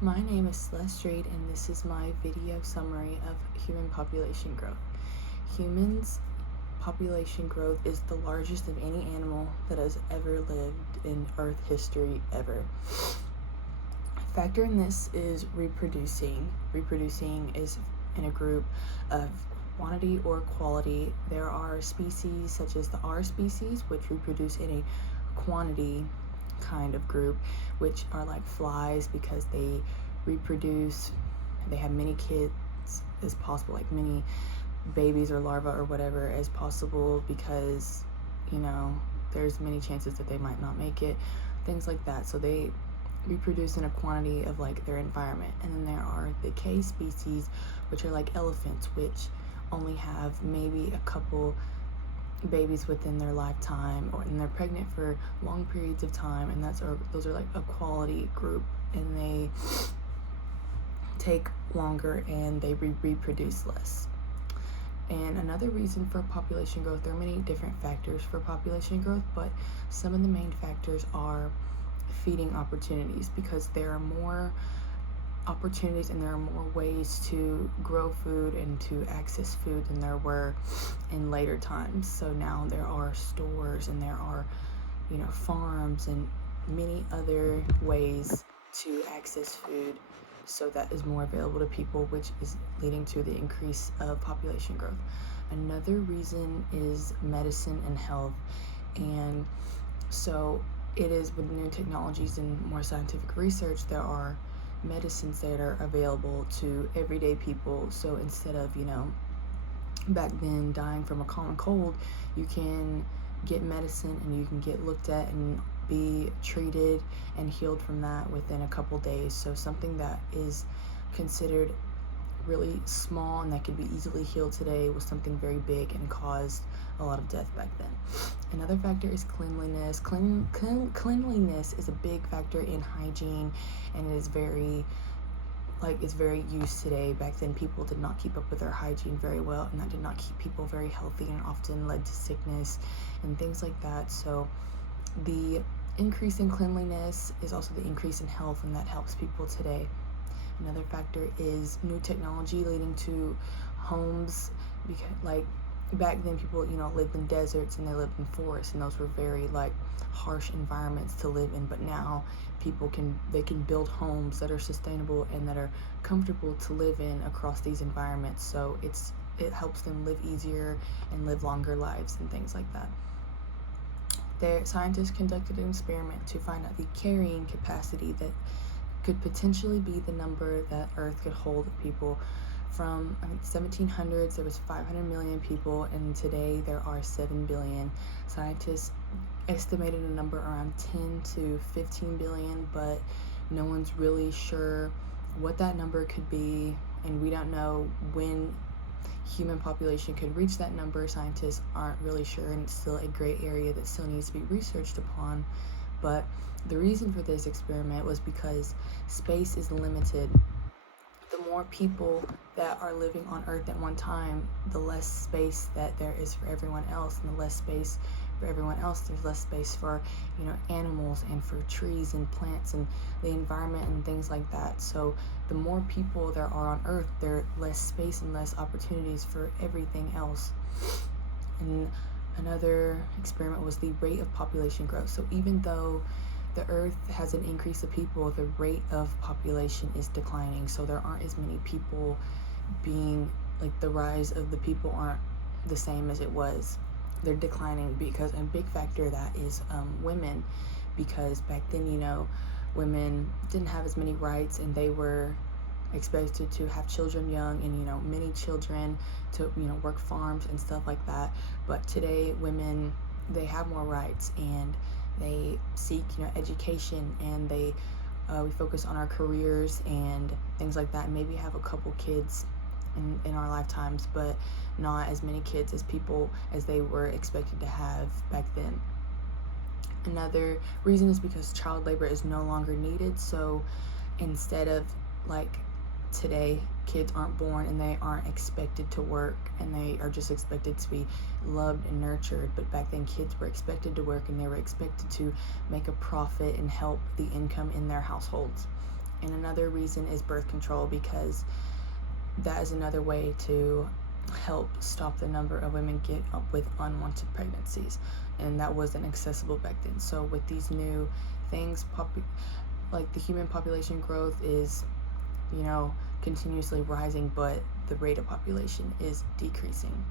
My name is Celeste Reed, and this is my video summary of human population growth. Humans' population growth is the largest of any animal that has ever lived in Earth history ever. A factor in this is reproducing. Reproducing is in a group of quantity or quality. There are species such as the R species, which reproduce in a quantity kind of group, which are like flies because they reproduce, they have many kids as possible, like many babies or larvae or whatever as possible, because there's many chances that they might not make it, things like that. So they reproduce in a quantity of like their environment. And then there are the K species, which are like elephants, which only have maybe a couple babies within their lifetime, and they're pregnant for long periods of time, and those are like a quality group, and they take longer and they reproduce less. And another reason for population growth, there are many different factors for population growth, but some of the main factors are feeding opportunities, because there are more opportunities and there are more ways to grow food and to access food than there were in later times. So now there are stores and there are farms and many other ways to access food, so that is more available to people, which is leading to the increase of population growth. Another reason is medicine and health. And so it is, with new technologies and more scientific research, there are medicines that are available to everyday people. So instead of back then dying from a common cold, you can get medicine and you can get looked at and be treated and healed from that within a couple days. So something that is considered really small and that could be easily healed today was something very big and caused a lot of death back then. Another factor is cleanliness. Cleanliness is a big factor in hygiene, and it is it's very used today. Back then, people did not keep up with their hygiene very well, and that did not keep people very healthy and often led to sickness and things like that. So the increase in cleanliness is also the increase in health, and that helps people today. Another factor is new technology leading to homes, because back then people lived in deserts and they lived in forests, and those were very harsh environments to live in. But now people can build homes that are sustainable and that are comfortable to live in across these environments. So it helps them live easier and live longer lives and things like that. Scientists conducted an experiment to find out the carrying capacity that could potentially be the number that Earth could hold of people. From 1700s, there was 500 million people, and today there are 7 billion. Scientists estimated a number around 10 to 15 billion, but no one's really sure what that number could be, and we don't know when human population could reach that number. Scientists aren't really sure, and it's still a gray area that still needs to be researched upon. But the reason for this experiment was because space is limited. The more people that are living on Earth at one time, the less space that there is for everyone else, and the less space for everyone else, there's less space for animals and for trees and plants and the environment and things like that. So the more people there are on Earth, there are less space and less opportunities for everything else. And another experiment was the rate of population growth. So even though the Earth has an increase of people, the rate of population is declining. So there aren't as many people being, the rise of the people aren't the same as it was. They're declining, because a big factor that is women, because back then, women didn't have as many rights, and they were expected to have children young, and many children, to work farms and stuff like that. But today, women, they have more rights, and they seek education, and we focus on our careers and things like that, and maybe have a couple kids in our lifetimes, but not as many kids as they were expected to have back then. Another reason is because child labor is no longer needed. So instead of today, kids aren't born and they aren't expected to work, and they are just expected to be loved and nurtured. But back then, kids were expected to work, and they were expected to make a profit and help the income in their households. And another reason is birth control, because that is another way to help stop the number of women get up with unwanted pregnancies, and that wasn't accessible back then. So with these new things, like the human population growth is, continuously rising, but the rate of population is decreasing.